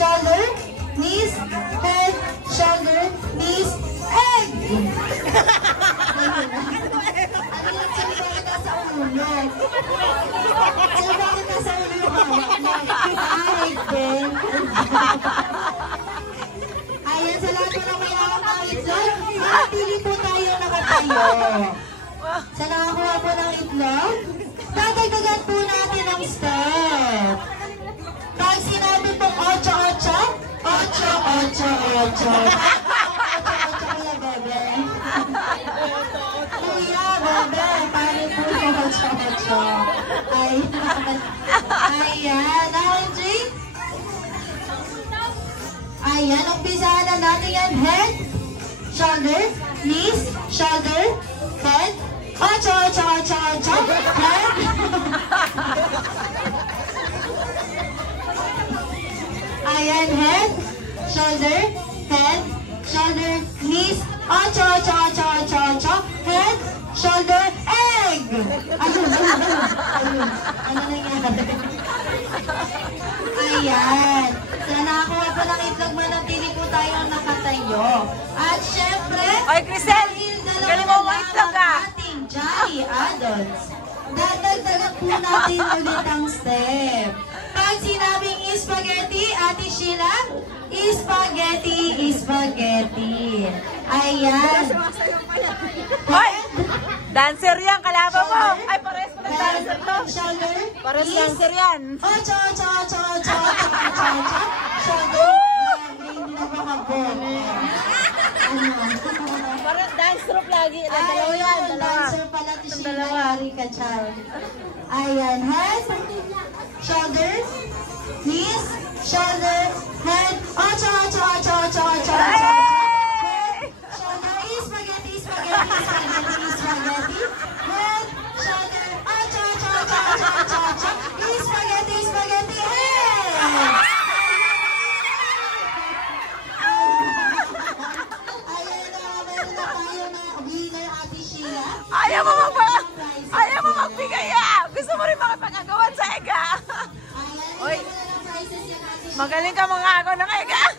shoulder, knees, head, shoulder, knees, egg! Ano yung salita kita sa ulo? Salita kita sa ulo yung hawak mo. Egg din. Ayan, sa lahat po na may hawak ng itlog, pili po tayo nakatayo. Sa nakakuha po ng itlog, dadagdagan po natin ang step. Pag sinabi pong 8-8, 8-8-8. Kuya Bebe. Kuya Bebe, paano po yung 8-8? Ayan, Audrey. Ayan, umpisahan na natin yan. Head, shoulder, knees, shoulder, head, 8-8-8-8, head. Ayan, head, shoulder, knees, 8-8-8-8, head, shoulder, egg. Ayun. Ano nangyari? Ayan. Sana nakakuha po ng itlog, manatili po tayong nakatayo. At syempre, oy, Crisel, galing mo mo itlog ah. Ating Jolly Adults. Dadagdagan po natin ulit ang step. Pag sinabing spaghetti, Ate Sheila, spaghetti, spaghetti. Ayan. Hoy! Dancer yan, kalaban mo. Ay, pares pa ng dancer to. Shoulder. Pares dancer yan. Shoulder. Hindi na makabon. Pares dance group lagi. Dalawa yan, dalawa. Dancer pala to Sheila. Yari ka, Char. Ayan. Head. Shoulder. Knees. Shoulder. Head. Spaghetti, spaghetti, spaghetti. Head, shoulder, spaghetti, spaghetti, head. Ayan na, meron na tayo na winner, Ate Sheila. Ayaw mo magbigay ah. Gusto mo rin makipag-agawan sa ega. Ayan, oy, meron na prizes yan, Ate Sheila. magaling ka mga agaw ng ega.